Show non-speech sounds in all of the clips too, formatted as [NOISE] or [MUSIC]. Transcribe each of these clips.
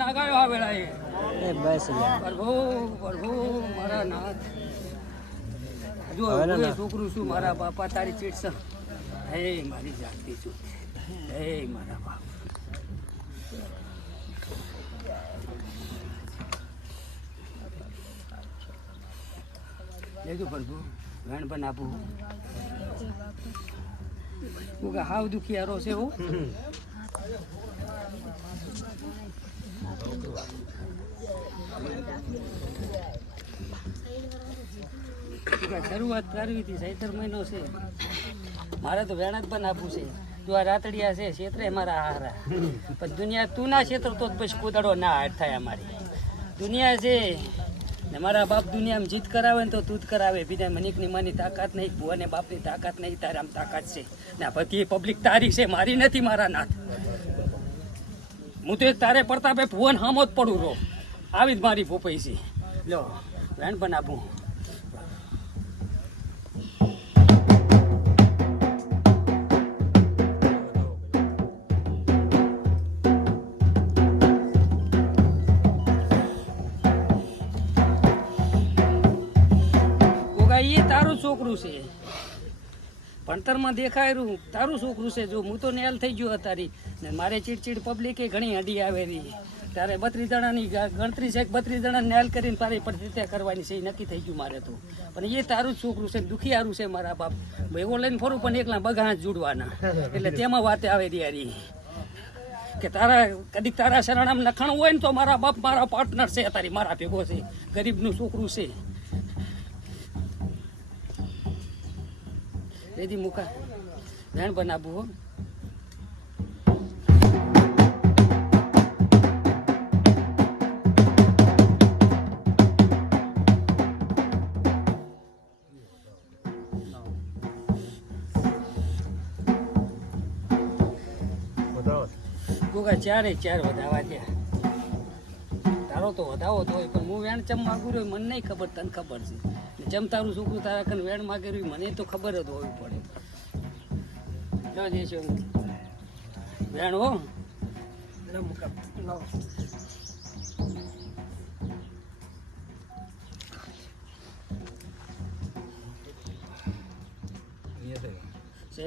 નાગાયો આવેલા એ બસ પ્રભુ પ્રભુ મારા નાથ. જો હવે હું છોકરું છું મારા બાપા તારી ચીટ છે. હે મારી જાતિ છું. હે મારા બાપ. લેજો પ્રભુ વેણ પણ આપું. હું કે હાવ દુખિયારો છે હું. શરૂઆત કરવી હતી સૈતર મહિનો છે. મારે તો વેણ પણ આપવું છે. તું આ રાતડિયા છે ક્ષેત્રે મારા હારા. પણ દુનિયા તું ના ક્ષેત્ર તો પછી કોદાડો ના હાટ થાય અમારી. દુનિયા છે, ને મારા બાપ દુનિયામાં જીત કરાવે ને તો તું જ કરાવે. બીજા મનિકની માની તાકાત નહીં, ભુવાને બાપની તાકાત નહીં, તારે આમ તાકાત છે. ને આ બધી પબ્લિક તારી છે, મારી નથી, મારા નાથ. હું તો એક તારે પડતા ભુવન હામો જ પડું રહો. આવી જ મારી ભોપાઈ છે. લો, વેણ પણ આપું તારું છોકરું છે. ભણતરમાં દેખાયેલું તારું છોકરું છે જો, હું તો નેલ થઈ ગયો તારી ને મારે ચીડચીડ પબ્લિકે ઘણી અડી આવેલી. તારે બત્રીસ જણાની ગણતરી છે બત્રીસ જણા નેલ કરીને તારી પ્રતિત્યા કરવાની છે, એ નક્કી થઈ ગયું મારે તો. પણ એ તારું જ છોકરું છે દુખિયારું છે મારા બાપ. એવો લઈને ફરું, પણ એકલા બગા હાથ જોડવાના. એટલે તેમાં વાતે આવે યારી કે તારા, કદીક તારા શરણામ લખાણું હોય ને તો મારા બાપ મારા પાર્ટનર છે તારી મારા ભેગો છે. ગરીબનું છોકરું છે રેડી મુકા. વેણ બનાવવું હો. ગોગા ચારે ચાર વધાવા ત્યાં તારો તો વધાવો તો હોય પણ હું વેણ ચમ માગું રહ્યો મને નહીં ખબર તને ખબર છે. ચમ તારું છોકરું તારા કન વેણ માગે રહ્યું મને તો ખબર જ હોવી પડે. લો જઈશું વેણ હો. તો મુકા ના છે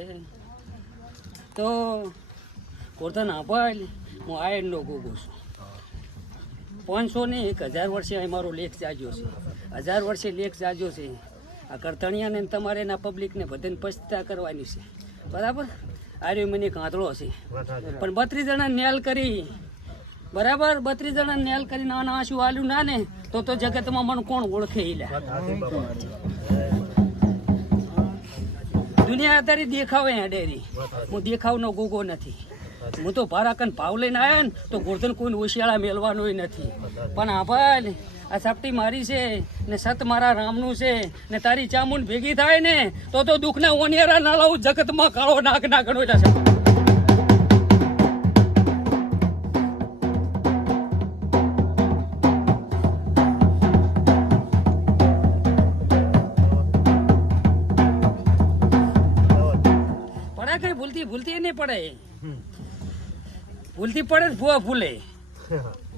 આભાર હું આયનનો ગોગો છું. પાંચસો ને એક હજાર વર્ષે અહીં મારો લેખ જાગ્યો છે. હજાર વર્ષે લેખ જાજો છે. આ કરતણિયાને તમારે એના પબ્લિકને બધાને પછતા કરવાની છે. બરાબર? આર્યો મને એક કાંતળો છે. પણ બત્રીસ જણા નેલ કરી. બરાબર? બત્રીસ જણા નેલ કરી નાના આંસુ આલ્યું ના ને, તો તો જગતમાં મને કોણ ઓળખે એ દુનિયા અત્યારે દેખાવે ડેરી. હું દેખાવનો ગોગો નથી. હું તો ભારાકન ભાવ લઈને આવ્યા ને, તો ગોર્ધન કોઈને ઓશિયાળા મેળવાનો નથી. પણ આભાર આ સાપટી મારી છે ને સત મારા રામનું છે ને તારી ચામુંડ ભેગી થાય ને તો તો દુઃખના ઓનિયારા ના લાવું જગતમાં કાળો નાક ના ગણો એટલે પડે કઈ ભૂલતી ભૂલતી નહીં પડે? ભૂલતી પડે જ ભૂવા ભૂલે [LAUGHS]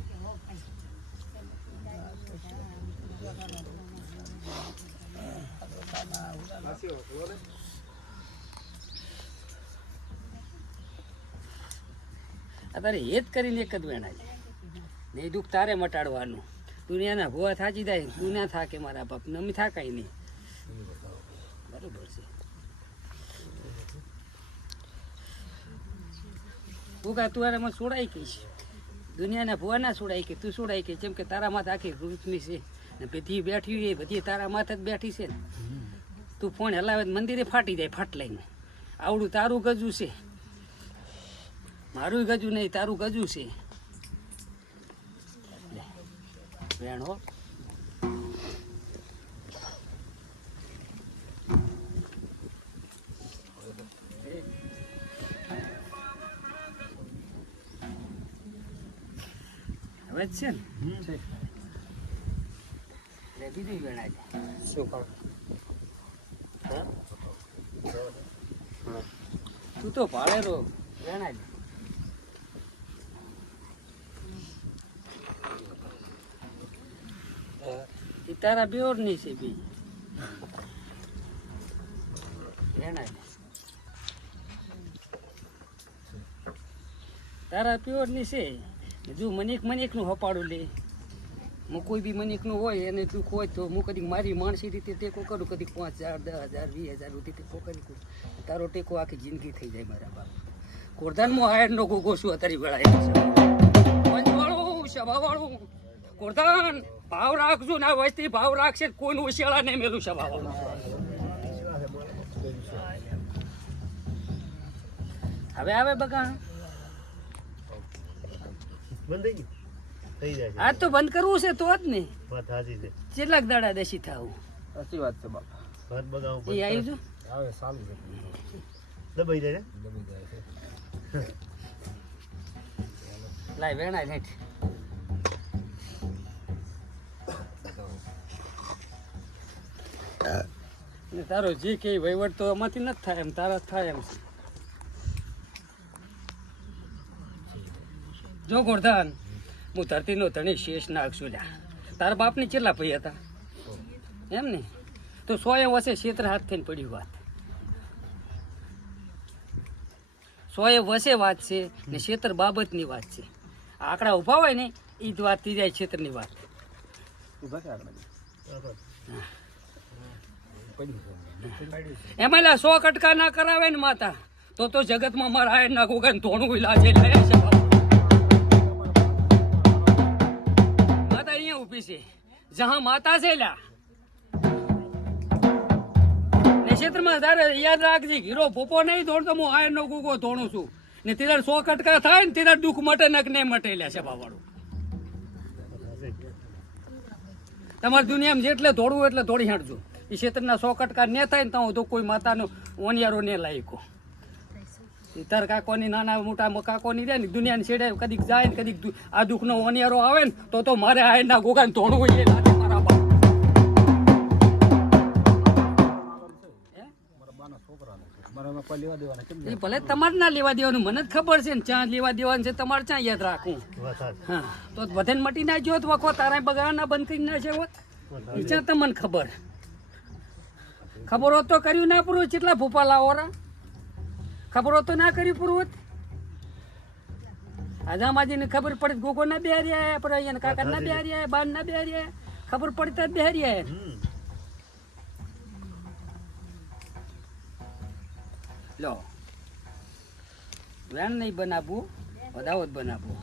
અત્યારે હેત કરીને એક જ વેણાય ને એ દુઃખ તારે મટાડવાનું. દુનિયાના ભૂવા થાચી જાય દુનિયા થાકે મારા બાપ, નમી થાકાય નહીં. બરોબર છે. તું અરે મને છોડાઈ કહીશ દુનિયાના ભૂવા ના છોડાઈ કે તું છોડાઈ કે જેમ કે તારા માથે આખી રૂચની છે. ને બધી બેઠી એ બધી તારા માથે જ બેઠી છે ને. તું ફોન હલાવે તો મંદિરે ફાટી જાય ફાટ લઈને આવડું તારું ગજું છે. મારું ગજુ નહીં તારું ગજું છે. હો. હવે જ છે ને? બીજું વેણાય. શું તું તો ભાડેરો વેણાય. એ તારા બેઓરની છે બી. તારા પ્યોરની છે? જો મનિક મનિકનું હપાડું લે. હું કોઈ બી મનિકનું હોય એને તું કોઈ તો હું કદી મારી માણસી રીતે ટેકો કરું કદી પાંચ હજાર, દસ હજાર, વીસ હજાર સુધી ટેકો કરી કરું. તારો ટેકો આખી જિંદગી થઈ જાય મારા બાપ. કોરધાનમાં હાયર નો ગોગો છું અત્યારે વેળાય પંચવાળું, સભાવાળું કોરધાન ભાવ રાખજો ના વસ્તી ભાવ રાખશે કોઈનું ઉશિયાળા નહીં મેલું સભાવાળું હવે આવે બગા બંધ થઈ થઈ જાય આજ તો બંધ કરવું છે તો જ ને. છે. કેટલાક દાડા દેશી થાવું. સાચી વાત છે બાપા. એ આવી જો આવે સારું દબાઈ જાય દબાઈ જાય લાય વેણાય નેટ ને તારો જે કે વહીવટ તો એમાંથી નથી થાય એમ તારા થાય એમ. જો ગોરધાન હું ધરતીનો ધણી શેષ નાખશું લ્યા. તારા બાપની કેટલા ભાઈ હતા? એમ ને? તો સો એ વસે ક્ષેત્ર હાથ થઈને પડ્યું વાત. સો એ વસે વાત છે ને ક્ષેત્ર બાબતની વાત છે. આંકડા ઊભા હોય ને એ જ વાત થઈ જાય ક્ષેત્રની વાત. ઊભા છે આગળ એમાં લા સો કટકા ના કરાવે ને માતા, તો તો જગતમાં મારા આયર ના ગોગન ધોણું ઇલાજે લે છે. માતા અહીંયા ઊભી છે. જહાં માતા છે લ્યા. ને ક્ષેત્રમાં તારે યાદ રાખજે, હીરો પોપો નહીં ધોણતો હું આયર નો ગોગો છું. ને તેના સો કટકા થાય ને તેના દુઃખ મટે નક ને મટે લે છે બાવાળું. તમારી દુનિયામાં જેટલે દોડવું એટલે દોડી હાંડજો. એ ક્ષેત્રના સો કટકા ને થાય ને તો તો કોઈ માતાનો ઓનિયારો ને લાયકો. તાર કાકોની નાના મોટા કાકોની રહે ને દુનિયાની છેડે કદીક જાય ને કદીક આ દુઃખનો ઓનિયારો આવે ને તો તો મારે આ એના ગોગાને ધોણું હોય એ લાગે મારા બાપ. હે? ભલે તમારે ના લેવા દેવાનું, મને જ ખબર છે ને ચાં લેવા દેવાનું છે તમારે ચાં યાદ રાખવું. હા, તો બધાને મટી ના જોત વખો તારા બગાડના બંધ કરી ના છે હોત. એ તમને ખબર. ખબર હોત તો કર્યું ના પૂરું કેટલા ભૂપા લાવોરા ખબર હોત તો ના કર્યું પૂરું હોત. આજામાજીને ખબર પડે ગોગો ના બેહાર્યા પણ અહીંયા કાકા ના બેહાર્યા બાન ના બેહાર્યા ખબર પડતા જ બેહાર્યા લો. વેણ નહીં બનાવવું વધાવો જ બનાવવું.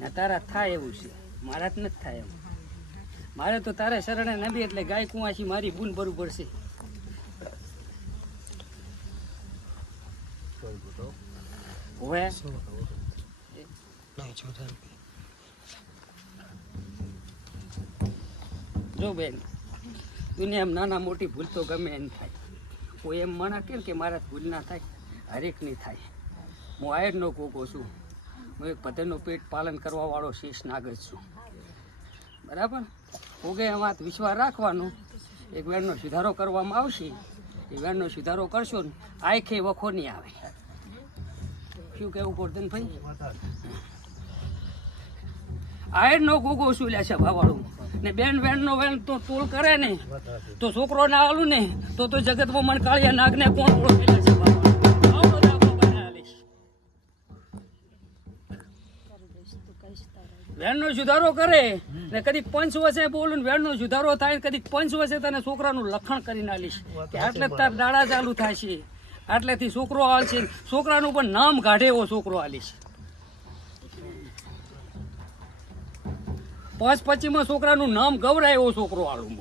ને તારા થાય એવું છે. મારા જ નથી થાય એમ. મારે તો તારે શરણે નબી એટલે ગાય કુંવાસી મારી બૂન બરોબર છે હવે જો બેન, દુનિયામાં નાના મોટી ભૂલ તો ગમે એમ થાય. કોઈ એમ મના કે કે મારા ભૂલ ના થાય? હરેકની થાય. હું આયરનો કોકો છું. હું એક પધેનું પેટ પાલન કરવાવાળો શેષ નાગજ છું. બરાબર? કોગે એમાં વિશ્વાસ રાખવાનો. એક વેણનો સુધારો કરવામાં આવશે. એ વેણનો સુધારો કરશો ને, આખે વખો નહીં આવે. શું કહેવું ગોરધનભાઈ ભાઈ? આયર નો ગોગો શું લે છે ભાવાળું. ને બેન વેણનો વેણ તો તોલ કરે ને તો છોકરો ના આલું ને તો તો જગતમાં મન કાળિયા નાગને કોણ ઓળખેલા છે વેણનો સુધારો કરે ને કદી પંચ વર્ષે બોલું ને વેણનો સુધારો થાય ને કદી પંચ વર્ષે તને છોકરાનું લખણ કરી નાખીશ. એટલે તાર દાડા ચાલુ થાય છે. આટલેથી છોકરો હાલશે છે. છોકરાનું પણ નામ કાઢે એવો છોકરો હાલીશ પાંચ પચીમાં છોકરાનું નામ ગવરાય એવો છોકરો હાલું.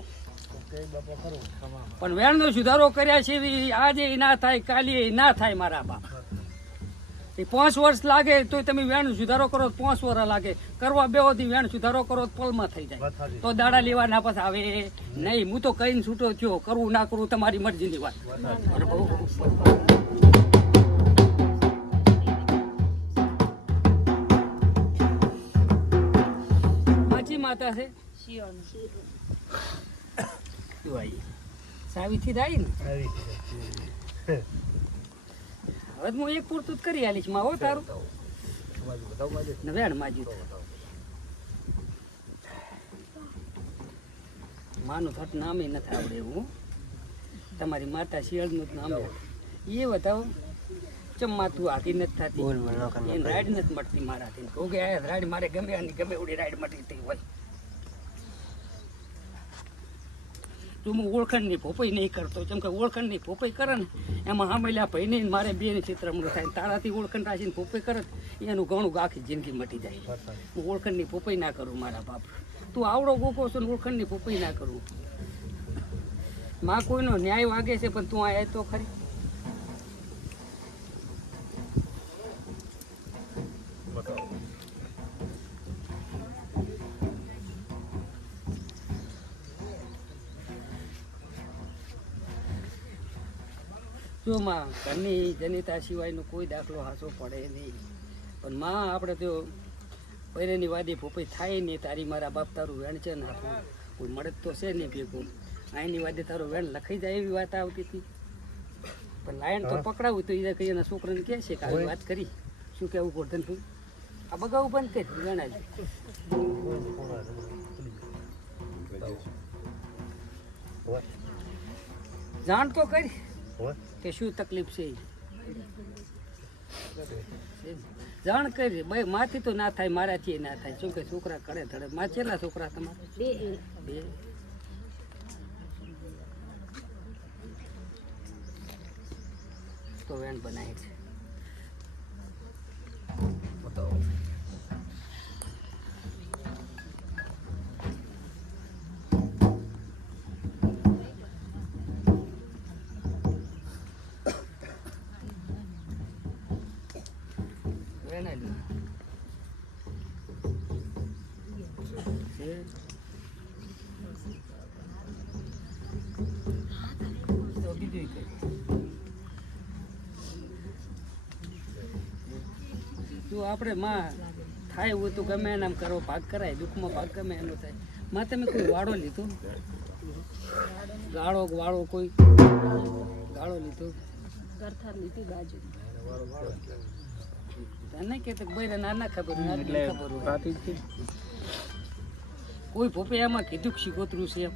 પણ વેણનો સુધારો કર્યા છે આજે ના થાય, કાલે ના થાય મારા બાપ. એ પાંચ વર્ષ લાગે તો તમે વેણ સુધારો કરો તો પાંચ વર્ષ લાગે. કરવા બેથી વેણ સુધારો કરો તો પલમાં થઈ જાય. તો દાડા લેવા ના પાછા આવે. નહીં હું તો કહીને છૂટો થયો. કરવું ના કરવું તમારી મરજીની વાત. પાંચી માતા છે? સાવિત્રી થાય ને? હવે હું એક પૂરતું જ કરી આલીશમાં હો તારું. વેણ માજી. માનું થત નામે નથી આવડે એવું. તમારી માતા શિયાળનું જ નામ એ બતાવો. ચમ્મા તું હાથી નથી થતી? રાઈડ નથી મળતી મારાથી. કહું કે આ રાઈડ મારે ગમે આની ગમે એવડી રાઈડ મળતી હોય. તું હું ઓળખણની ભોપાઈ નહીં કરતો. જેમ કે ઓળખણની ભોપાઈ કરે ને, એમાં આમેલા ભાઈને મારે બેની ચિત્રમણું થાય. તારાથી ઓળખણ રાખીને ભોપાઈ કરે એનું ઘણું આખી જિંદગી મટી જાય હું ઓળખણની ભોપાઈ ના કરું મારા બાપ. તું આવડો ગોકો છો ને ઓળખણની ભોપાઈ ના કરું. માં કોઈનો ન્યાય વાગે છે, પણ તું આ તો ખરી. જો માં ઘરની જનિતા સિવાયનો કોઈ દાખલો હાસો પડે નહીં. પણ માં આપણે તો પહેરેની વાદી ભૂપઈ થાય નહીં તારી મારા બાપ તારું વેણ છે ને કોઈ મળે તો છે નહીં ભેગું. અહીંની વાદે તારું વેણ લખાઈ જાય એવી વાત આવતી હતી. પણ લાયન તો પકડાવું તો એ કઈ એના છોકરાને કહે છે કે આવી વાત કરી. શું કેવું ગોરધનભાઈ આ બગાવું બંધ કરી વેણ જાણ તો કરી. કે શું તકલીફ છે જાણ કરી. ભાઈ માથી તો ના થાય મારાથી ના થાય. શું કે છોકરા કરે ધડે? માં કેટલા છોકરા તમારે? બે. તો વેણ બનાવી છે. જો આપણે માં થાય એવું તો ગમે એનામ કરો ભાગ કરાય દુઃખમાં ભાગ ગમે એનો થાય. માં તમે કોઈ વાળો લીધો? ગાળો વાળો કોઈ? ગાળો લીધો? ગરથા લીધી બાજુ. તને કે ભાઈ નાના ખબર ખબર કોઈ ભોપે એમાં કીધું શીખોતરું છે એમ?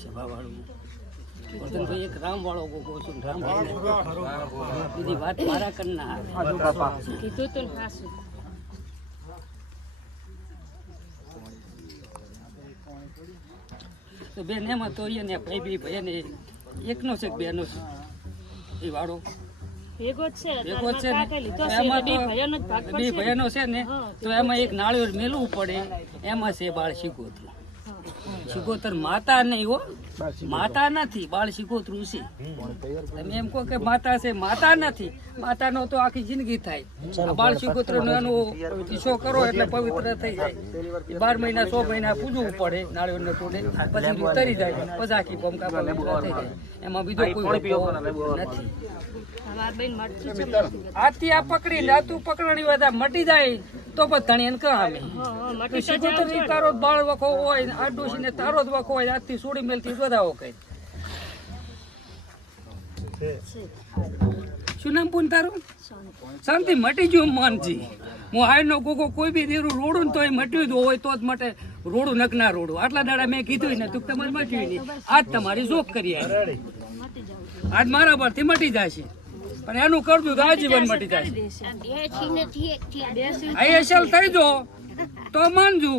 સભાવાળું વર્ધનભાઈ એક રામ વાળો ગોગો. છું રામ બીજી વાત મારા કરના તો બેન એમાં તો ને ભાઈ બી ભાઈ ને એકનો છે બેનો છે? એ વાળો. ભેગો છે ભેગો છે ને? એમાં તો બે ભાઈનો છે. ને તો એમાં એક નાળિયેર મેલવું પડે. એમાં છે બાળ શીખોતરું શીખોતર માતા નહીં હો. માતા નથી બાળ શીખોતરું છે. તમે એમ કહો કે માતા છે માતા નથી. માતાનો તો આખી જિંદગી થાય. બાળ શીખોતર એનો ઈશો કરો એટલે પવિત્ર થઈ જાય. બાર મહિના સો મહિના પૂજવું પડે નાળિયેરને તોડે. પછી ઉતરી જાય. પછી આખી ભમકા પવિત્ર થઈ જાય. એમાં બીજો કોઈ નથી. આથી આ પકડી ને આ પકડણી બધા મટી જાય. તો પછી ધણી એને કહામે તો તારો બાળ વખો હોય ને તારો જ વખો હોય આજથી સોડી મેલથી બધાઓ કઈ છે શું નામ પૂન તારું? શાંતિ મટી ગયું માનજી હું હાઈનો ગોગો કોઈ બી દેરું રોડું ને તોય મટ્યું જ હોય તો જ માટે રોડું નક ના રોડું. આટલા દાડા મેં કીધું ને તું તમારે મટ્યું નહીં. આજ તમારી જોક કરી આજ મારા પરથી મટી જશે. પણ એનું કરજો તો આજીવન મટી જાય. અહીં એસલ થઈ જો. તો માનજો.